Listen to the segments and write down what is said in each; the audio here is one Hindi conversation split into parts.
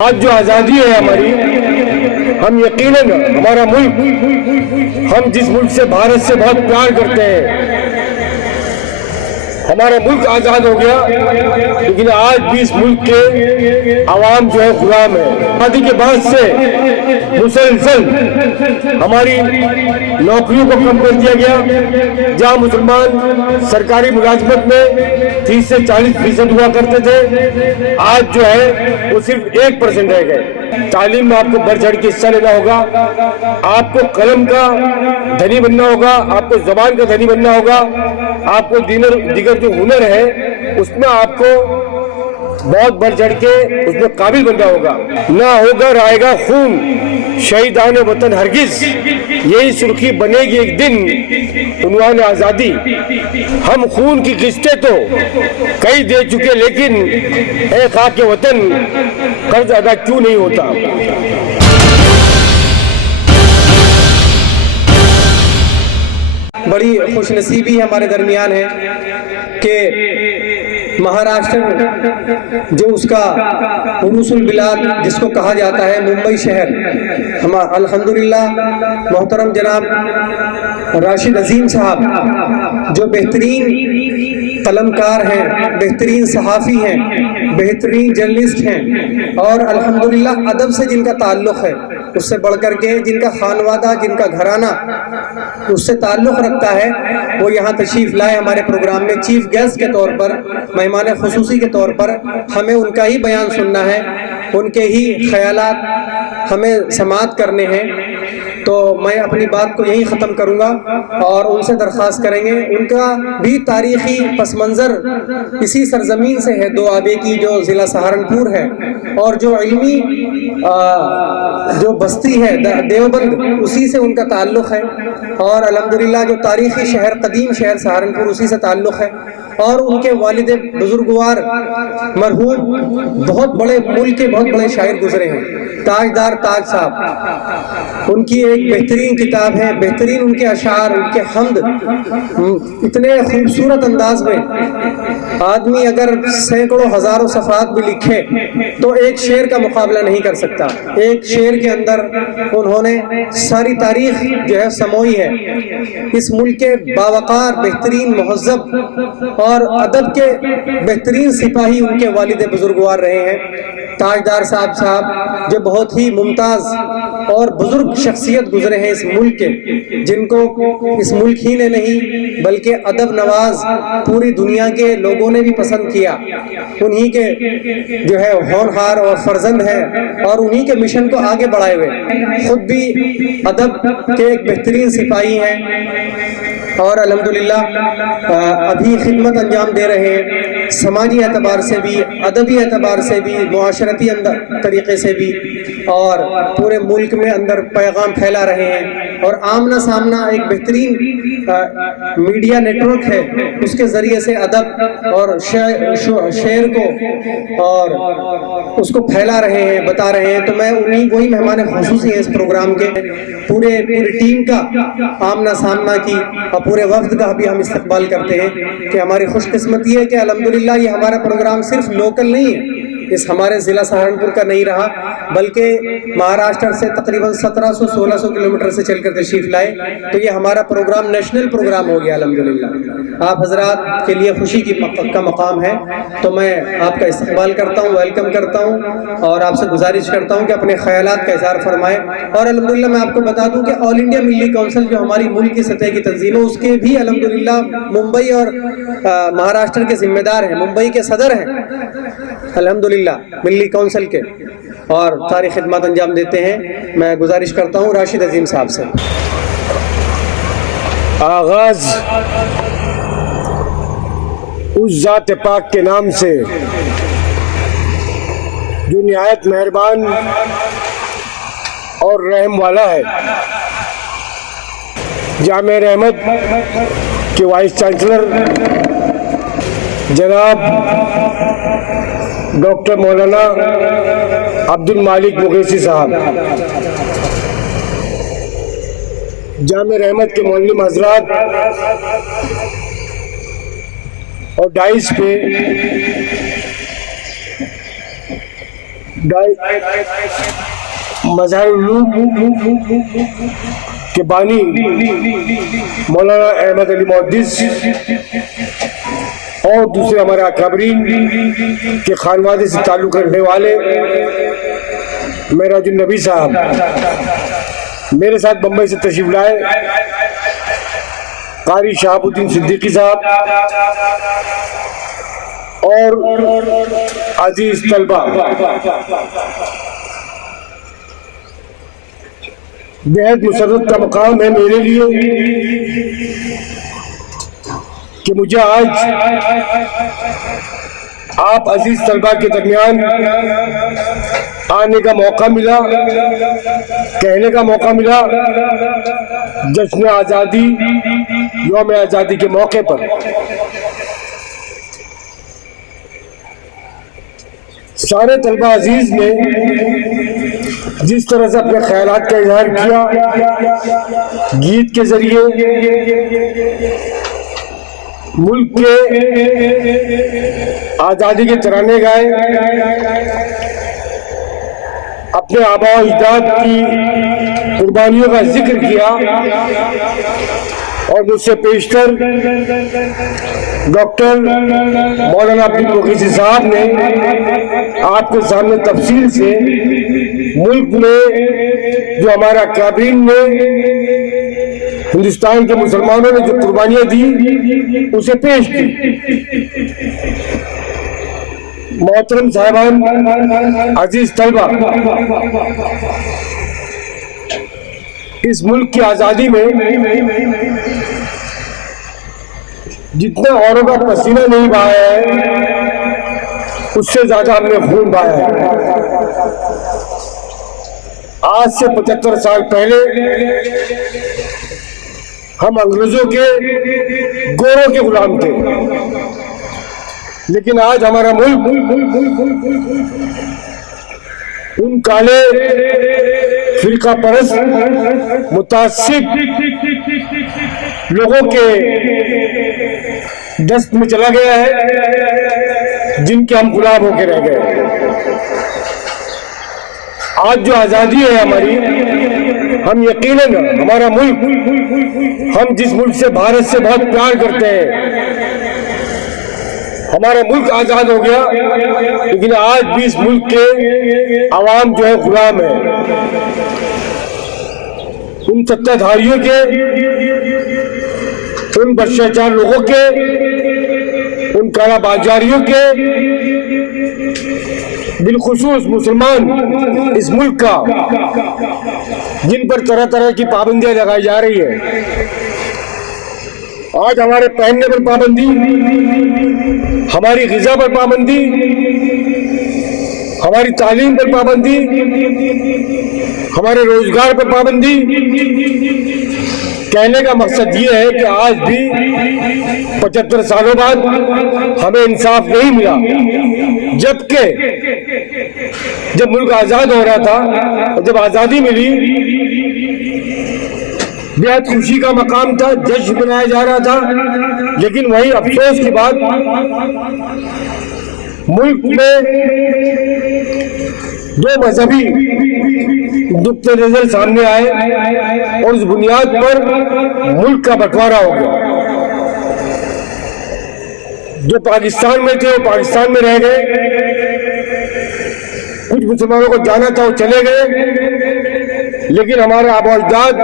आज जो आज़ादी है हमारी, हम यकीनन हमारा मुल्क, हम जिस मुल्क से भारत से बहुत प्यार करते हैं, हमारा मुल्क आज़ाद हो गया, लेकिन आज भी इस मुल्क के आवाम जो है गुलाम है। आज़ादी के बाद से मुसलसल हमारी नौकरियों को कम कर दिया गया। जहां मुसलमान सरकारी मुलाजमत में 30 से 40% हुआ करते थे, आज जो है वो सिर्फ 1% रह गए। तालीम में आपको बढ़ चढ़ के हिस्सा लेना होगा, आपको कलम का धनी बनना होगा, आपको जबान का धनी बनना होगा, आपको दीगर जो हुनर है उसमें आपको बहुत बढ़ चढ़ के उसमें काबिल बनना होगा। ना होगा रायगा खून शहीदान वतन हरगिज, यही सुर्खी बनेगी एक दिन उन्वान आज़ादी। हम खून की किस्तें तो कई दे चुके, लेकिन ए खाके वतन कर्ज अदा क्यों नहीं होता। बड़ी खुशनसीबी हमारे दरमियान है कि महाराष्ट्र जो उसका उरूसुल बिलाद जिसको कहा जाता है, मुंबई शहर, हम अल्हम्दुलिल्लाह मोहतरम जनाब राशिद अजीम साहब जो बेहतरीन कलमकार हैं, बेहतरीन सहाफ़ी हैं, बेहतरीन जर्नलिस्ट हैं और अल्हम्दुलिल्लाह अदब से जिनका ताल्लुक़ है, उससे बढ़कर के जिनका खानवादा, जिनका घराना उससे ताल्लुक़ रखता है, वो यहाँ तशरीफ़ लाए हमारे प्रोग्राम में चीफ गेस्ट के तौर पर, मेहमान खुसूसी के तौर पर। हमें उनका ही बयान सुनना है, उनके ही ख़यालात हमें समाअत करने हैं। तो मैं अपनी बात को यहीं ख़त्म करूँगा और उनसे दरख्वास्त करेंगे, उनका भी तारीख़ी पस मंज़र इसी सरज़मीन से है, दो आबे की जो ज़िला सहारनपुर है, और जो इल्मी जो बस्ती है देवबंद, उसी से उनका ताल्लुक़ है। और अल्हम्दुलिल्लाह जो तारीख़ी शहर, कदीम शहर सहारनपुर, उसी से ताल्लुक़ है। और उनके वालिद बुजुर्गवार मरहूम बहुत बड़े मुल्क के बहुत बड़े शायर गुजरे हैं, ताजदार ताज साहब। उनकी एक बेहतरीन किताब है, बेहतरीन उनके अशार, उनके हम्द, इतने खूबसूरत अंदाज में आदमी अगर सैकड़ों हज़ारों सफ़ात भी लिखे तो एक शेर का मुकाबला नहीं कर सकता। एक शेर के अंदर उन्होंने सारी तारीख़ जो है समोई है। इस मुल्क के बावकार, बेहतरीन, महज़्ज़ब और अदब के बेहतरीन सिपाही उनके वालिद बुजुर्गवार रहे हैं, ताजदार साहब जो बहुत ही मुमताज़ और बुजुर्ग शख्सियत गुजरे हैं इस मुल्क के, जिनको इस मुल्क ही ने नहीं बल्कि अदब नवाज पूरी दुनिया के लोगों ने भी पसंद किया। उन्हीं के जो है होनहार और फर्जंद हैं और उन्हीं के मिशन को आगे बढ़ाए हुए, खुद भी अदब के एक बेहतरीन सिपाही हैं और अल्हम्दुलिल्लाह अभी खिदमत अंजाम दे रहे हैं, समाजी एतबार से भी, अदबी एतबार से भी, मुआशरती तरीक़े से भी, और पूरे मुल्क में अंदर पैगाम फैला रहे हैं। और आमना सामना एक बेहतरीन मीडिया नेटवर्क है, उसके ज़रिए से अदब और शेर को और उसको फैला रहे हैं, बता रहे हैं। तो मैं उन्हीं वही मेहमान खुसूसी हैं इस प्रोग्राम के, पूरी टीम का आमना सामना की और पूरे वफ्द का भी हम इस्तकबाल करते हैं कि हमारी खुशकिस्मती है कि अल्हम्दुलिल्लाह ये हमारा प्रोग्राम सिर्फ लोकल नहीं है, इस हमारे ज़िला सहारनपुर का नहीं रहा, बल्कि महाराष्ट्र से तकरीबन 1700-1600 किलोमीटर से चलकर तशरीफ़ लाए। तो ये हमारा प्रोग्राम नेशनल प्रोग्राम हो गया अल्हम्दुलिल्लाह। आप हजरात के लिए खुशी का मकाम है, तो मैं आपका इस्तकबाल करता हूँ, वेलकम करता हूँ और आपसे गुजारिश करता हूँ कि अपने ख़यालात का इज़हार फरमाएँ। और अल्हम्दुलिल्लाह मैं आपको बता दूँ कि ऑल इंडिया मिल्ली काउंसिल जो हमारी मुल्क की सतह की तंजीम है, उसके भी अल्हम्दुलिल्लाह मुंबई और महाराष्ट्र के ज़िम्मेदार हैं, मुंबई के सदर हैं अल्हम्दुलिल्लाह मिल्ली काउंसिल के, और सारी खिदमत अंजाम देते हैं। मैं गुजारिश करता हूँ राशिद अजीम साहब से। आगाज उस ज़ात पाक के नाम से जो निहायत मेहरबान और रहम वाला है। जामे रहमत के वाइस चांसलर जनाब डॉक्टर मौलाना अब्दुल मालिक मुगैसी साहब, जामे रहमत के मौलवी हज़रात और डाइस पे मज़ाहिरुल के बानी मौलाना अहमद अली मुहद्दिस और दूसरे हमारे अकाबरीन के खानवादे से ताल्लुक़ रखने वाले मेराजुल नबी साहब मेरे साथ बम्बई से तशरीफ लाए, कारी शहाबुद्दीन सिद्दीकी साहब और अजीज तलबा, बेहद मुसर्रत का मकाम है मेरे लिए कि मुझे आज आप अजीज तलबा के दरमियान आने का मौका मिला, कहने का मौका मिला जश्न आज़ादी, यौम आज़ादी के मौके पर। सारे तलबा अजीज ने जिस तरह से अपने ख्यालात का इजहार किया, गीत के जरिए मुल्क के आज़ादी के तराने गाए, अपने आबा अजदाद की कुर्बानियों का जिक्र किया और मुझसे पेशतर डॉक्टर मौलाना अब्दुल मुकीसी साहब ने आपके सामने तफसील से मुल्क में जो हमारा काबीन ने, हिंदुस्तान के मुसलमानों ने जो कुर्बानियां दी उसे पेश की। मोहतरम साहिबान, अजीज तलबा, इस मुल्क की आज़ादी में जितना औरों का पसीना नहीं बहाया है उससे ज्यादा हमने खून बहाया है। आज से 75 साल पहले हम अंग्रेजों के गोरों के गुलाम थे, लेकिन आज हमारा मुल्क उन काले फिरका परस्त मुतासिब लोगों के दस्त में चला गया है जिनके हम गुलाम होकर रह गए। आज जो आज़ादी है हमारी, हम यकीनन हमारा मुल्क, हम जिस मुल्क से, भारत से बहुत प्यार करते हैं, हमारा मुल्क आज़ाद हो गया, लेकिन आज भी इस मुल्क के आवाम जो है गुलाम है उन सत्ताधारियों के, उन भ्रष्टाचार लोगों के, उन कालाबाजारियों के, बिलखुसूस मुसलमान इस मुल्क का, जिन पर तरह तरह की पाबंदियां लगाई जा रही है। आज हमारे पहनने पर पाबंदी, हमारी ग़िज़ा पर पाबंदी, हमारी तालीम पर पाबंदी, हमारे रोजगार पर पाबंदी। कहने का मकसद ये है कि आज भी 75 सालों बाद हमें इंसाफ नहीं मिला, जबकि जब मुल्क आज़ाद हो रहा था और जब आज़ादी मिली बेहद खुशी का मकाम था, जश्न मनाया जा रहा था, लेकिन वही अफसोस की बात, मुल्क में दो मजहबी नुक्ते नजर सामने आए और उस बुनियाद पर मुल्क का बंटवारा हो गया। जो पाकिस्तान में थे वो पाकिस्तान में रह गए, कुछ मुसलमानों को जाना था वो चले गए, लेकिन हमारे आबा अजदाद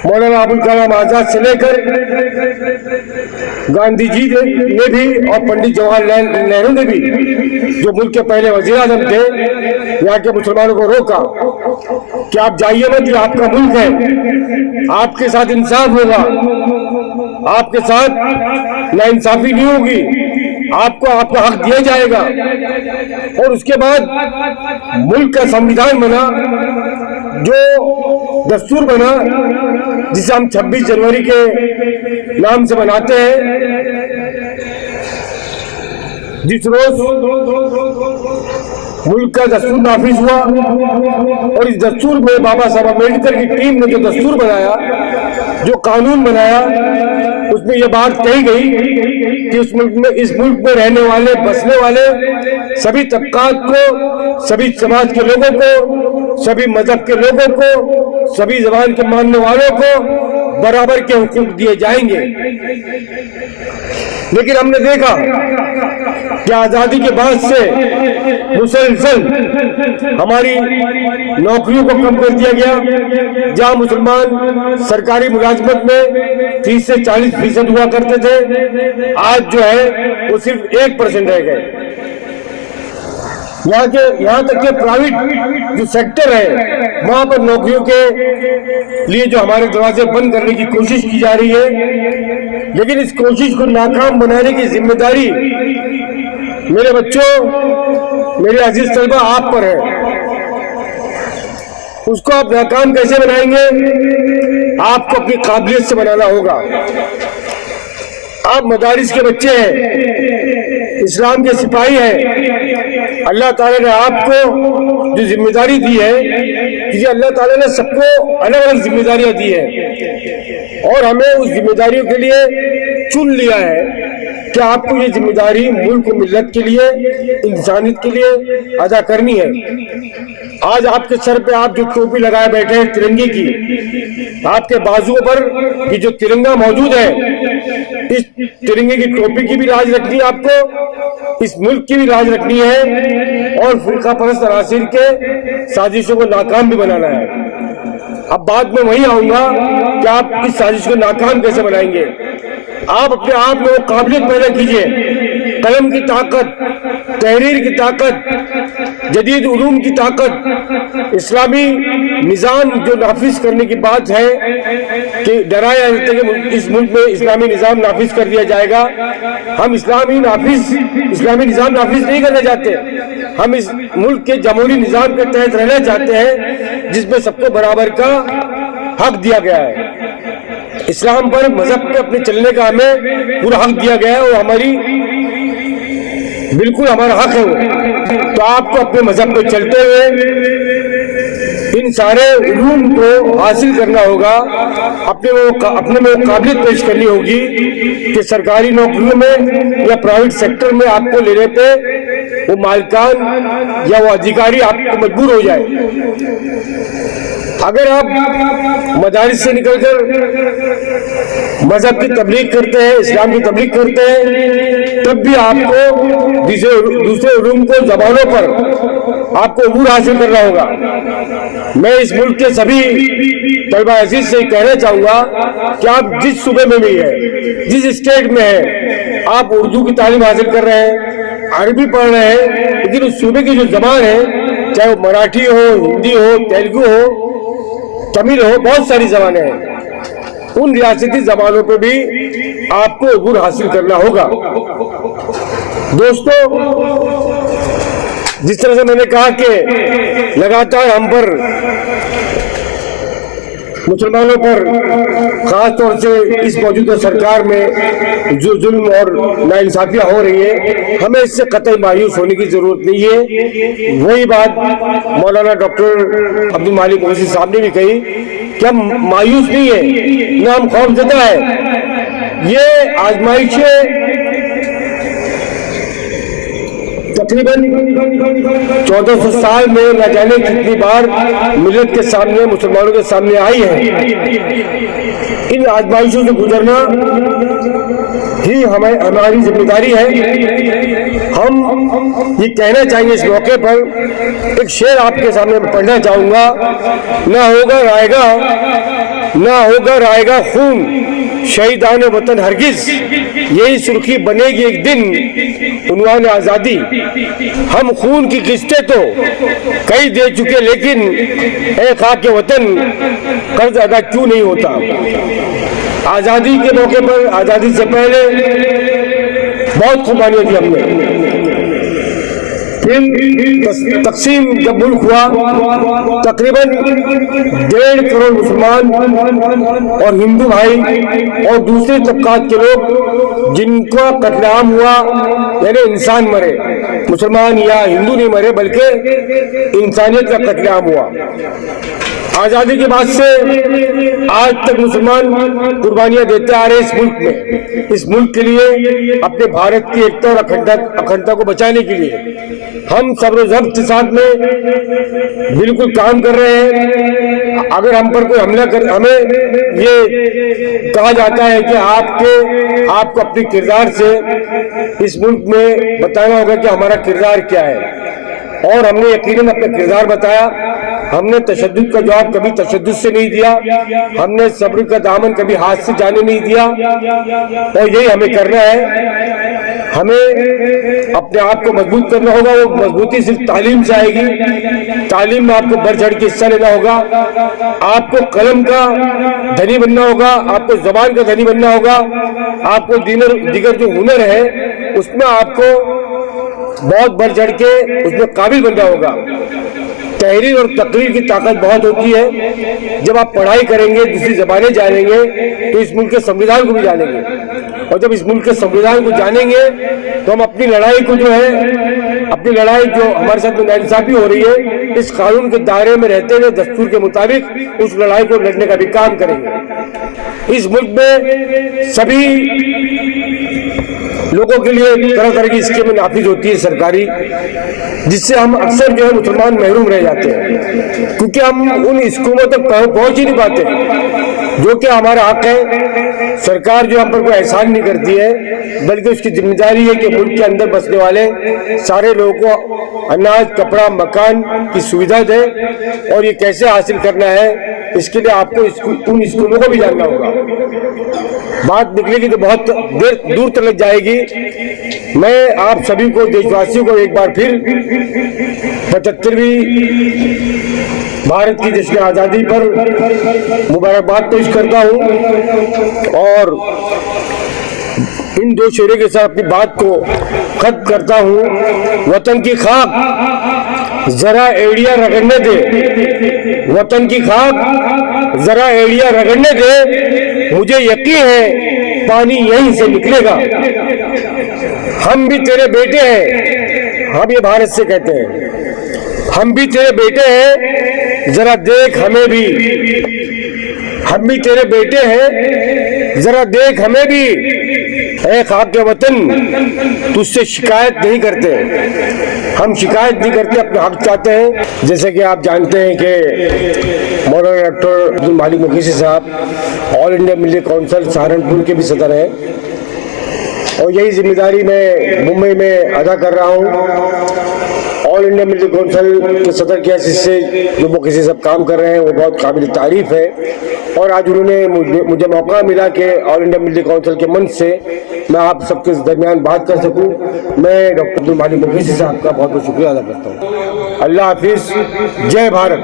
मौलाना अबुल कलाम आजाद से लेकर गांधी जी ने भी और पंडित जवाहरलाल नेहरू ने भी, जो मुल्क के पहले वजीर आजम थे, यहाँ के मुसलमानों को रोका कि आप जाइए मत, ये आपका मुल्क है, आपके साथ इंसाफ होगा, आपके साथ नाइंसाफी नहीं होगी, आपको आपका हक दिया जाएगा। और उसके बाद मुल्क का संविधान बना, जो दस्तूर बना, जिसे हम 26 जनवरी के नाम से मनाते हैं, जिस रोज मुल्क का दस्तूर नाफिज हुआ और इस दस्तूर में बाबा साहब अम्बेडकर की टीम ने जो दस्तूर बनाया जो कानून बनाया उसमें ये बात कही गई कि इस मुल्क में रहने वाले, बसने वाले सभी तबकात को, सभी समाज के लोगों को, सभी मजहब के लोगों को, सभी जबान के मानने वालों को बराबर के हुकूक दिए जाएंगे। लेकिन हमने देखा कि आजादी के बाद से मुसलसल हमारी नौकरियों को कम कर दिया गया। जहां मुसलमान सरकारी मुलाजमत में 30 से 40% हुआ करते थे, आज जो है वो सिर्फ 1% रह गए। यहाँ तक के प्राइवेट जो सेक्टर है वहां पर नौकरियों के लिए जो हमारे दरवाजे बंद करने की कोशिश की जा रही है, लेकिन इस कोशिश को नाकाम बनाने की जिम्मेदारी मेरे बच्चों, मेरे अजीज तलबा आप पर है। उसको आप नाकाम कैसे बनाएंगे? आपको अपनी काबिलियत से बनाना होगा। आप मदारिस के बच्चे हैं, इस्लाम के सिपाही हैं। अल्लाह ताला ने आपको जो जिम्मेदारी दी है, क्योंकि अल्लाह ताला ने सबको अलग अलग जिम्मेदारियां दी है और हमें उस जिम्मेदारियों के लिए चुन लिया है कि आपको ये जिम्मेदारी मुल्क मिल्लत के लिए, इंसानियत के लिए अदा करनी है। आज आपके सर पे आप जो टोपी लगाए बैठे हैं तिरंगे की, आपके बाजुओं पर ये जो तिरंगा मौजूद है, इस तिरंगे की टोपी की भी लाज रखनी है आपको, इस मुल्क की भी लाज रखनी है और फिरका परस्त अनासिर के साजिशों को नाकाम भी बनाना है। अब बात में वही आऊंगा कि आप इस साजिश को नाकाम कैसे बनाएंगे। आप अपने आप में वो काबिलियत पैदा कीजिए, कलम की ताकत, तहरीर की ताकत, जदीद उलूम की ताकत, इस्लामी निज़ाम जो नाफिज करने की बात है कि डराया जाता है कि इस मुल्क में इस्लामी निज़ाम नाफिज कर दिया जाएगा। हम इस्लामी निज़ाम नाफिज नहीं करना चाहते। हम इस मुल्क के जमहूरी निज़ाम के तहत रहना चाहते हैं जिसमें सबको बराबर का हक दिया गया है। इस्लाम पर, मजहब पे अपने चलने का हमें पूरा हक दिया गया है और बिल्कुल हमारा हक है वो। तो आपको अपने मजहब पे चलते हुए इन सारे उलूम को हासिल करना होगा, अपने में काबिलियत पेश करनी होगी कि सरकारी नौकरियों में या प्राइवेट सेक्टर में आपको लेने पे वो मालिकान या वो अधिकारी आपको मजबूर हो जाए। अगर आप मदारिस से निकलकर मजहब की तबलीग करते हैं, इस्लाम की तबलीग करते हैं, तब भी आपको दूसरे उलूम को जबानों पर आपको अबूर हासिल करना होगा। मैं इस मुल्क के सभी तलबा अजीज से कहना चाहूंगा कि आप जिस सूबे में भी है, जिस स्टेट में है, आप उर्दू की तालीम हासिल कर रहे हैं, अरबी पढ़ रहे हैं, लेकिन उस सूबे की जो जबान है, चाहे वो मराठी हो, हिंदी हो, तेलुगु हो, तमिल हो, बहुत सारी जबानें हैं, उन रियासती जबानों पे भी आपको अबूर हासिल करना होगा। दोस्तों, जिस तरह से मैंने कहा कि लगातार हम पर, मुसलमानों पर, खास तौर से इस मौजूदा सरकार में जो जुल्म और नाइंसाफियां हो रही है, हमें इससे कतई मायूस होने की जरूरत नहीं है। वही बात मौलाना डॉक्टर अब्दुल मालिक मोहसिन साहब ने भी कही कि हम मायूस नहीं है, न हम खौफजदा है। ये आजमाइशें तकरीबन 1400 साल में न जाने कितनी बार मिल्लत के सामने, मुसलमानों के सामने आई है। इन आजमाइशों से गुजरना ही हमारी जिम्मेदारी है। हम ये कहना चाहेंगे इस मौके पर, एक शेर आपके सामने पढ़ना चाहूंगा। ना होगा रायगा खून शहीदान वतन हरगिज, यही सुर्खी बनेगी एक दिन उन्वान आजादी। हम खून की किस्तें तो कई दे चुके, लेकिन ए खाके वतन कर्ज अदा क्यों नहीं होता। आजादी के मौके पर, आजादी से पहले बहुत कुर्बानियां दी हमने, फिर तकसीम जब मुल्क हुआ, तकरीबन 1.5 करोड़ मुसलमान और हिंदू भाई और दूसरे तबकात के लोग जिनका कत्लेआम हुआ, यानी इंसान मरे, मुसलमान या हिंदू नहीं मरे बल्कि इंसानियत का कत्लेआम हुआ। आजादी के बाद से आज तक मुसलमान कुर्बानियां देते आ रहे इस मुल्क के लिए, अपने भारत की एकता और अखंडता को बचाने के लिए। हम सब्र-ओ-ज़ब्त के साथ में बिल्कुल काम कर रहे हैं। अगर हम पर कोई हमला कर, हमें ये कहा जाता है कि आपको अपने किरदार से इस मुल्क में बताना होगा कि हमारा किरदार क्या है, और हमने यकीनन अपना किरदार बताया। हमने तशद्दुद का जवाब कभी तशद्दुद से नहीं दिया, हमने सब्र का दामन कभी हाथ से जाने नहीं दिया, और यही हमें करना है। हमें अपने आप को मजबूत करना होगा। वो मजबूती सिर्फ तालीम से आएगी। तालीम में आपको बढ़ चढ़ के हिस्सा लेना होगा, आपको कलम का धनी बनना होगा, आपको जबान का धनी बनना होगा, आपको दीगर जो हुनर है उसमें आपको बहुत बढ़ चढ़ के उसमें काबिल बनना होगा। तहरीर और तकरीर की ताकत बहुत होती है। जब आप पढ़ाई करेंगे, दूसरी जबानें जानेंगे, तो इस मुल्क के संविधान को भी जानेंगे, और जब इस मुल्क के संविधान को जानेंगे तो हम अपनी लड़ाई को जो है, अपनी लड़ाई जो हमारे साथ में नाइंसाफी हो रही है, इस कानून के दायरे में रहते हुए दस्तूर के मुताबिक उस लड़ाई को लड़ने का भी काम करेंगे। इस मुल्क में सभी लोगों के लिए तरह तरह की स्कीमें नाफिज होती है सरकारी, जिससे हम अक्सर जो है मुसलमान महरूम रह जाते हैं, क्योंकि हम उन स्कीमों तक पहुंच ही नहीं पाते जो कि हमारा हक है। सरकार जो हम पर कोई एहसान नहीं करती है, बल्कि उसकी जिम्मेदारी है कि मुल्क के अंदर बसने वाले सारे लोगों को अनाज, कपड़ा, मकान की सुविधा दे, और ये कैसे हासिल करना है इसके लिए आपको उन स्कूलों को भी जानना होगा। बात निकलेगी तो बहुत दूर तक जाएगी। मैं आप सभी को, देशवासियों को एक बार फिर 75वीं भारत की जश्न आज़ादी पर मुबारकबाद पेश करता हूँ, और इन दो शेरों के साथ अपनी बात को खत्म करता हूँ। वतन की खाक जरा एड़िया रगड़ने दे, वतन की खाक जरा एड़िया रगड़ने दे, मुझे यकीन है पानी यहीं से निकलेगा। हम भी तेरे बेटे हैं, हम ये भारत से कहते हैं, हम भी तेरे बेटे हैं, जरा देख हमें भी। हम भी तेरे बेटे हैं, जरा देख हमें भी। ऐ खाक के वतन, तुझसे शिकायत नहीं करते, हम शिकायत नहीं करते, अपने हक चाहते हैं। जैसे कि आप जानते हैं कि मौलाना डॉक्टर अब्दुल मालिक मुकीसी साहब all India military council Saharanpur के भी सदर हैं, और यही जिम्मेदारी मैं मुंबई में अदा कर रहा हूँ। ऑल इंडिया मिलिट्री काउंसिल के सदर की हैसियत से जो मुकीसी साहब काम कर रहे हैं वो बहुत काबिल तारीफ है, और आज उन्होंने मुझे मौका मिला कि ऑल इंडिया मिलिट्री काउंसिल के मंच से मैं आप सबके दरमियान बात कर सकूं। मैं डॉक्टर अब्दुल मालिक मुकीसी साहब का बहुत बहुत शुक्रिया अदा करता हूँ। अल्लाह हाफिज, जय भारत।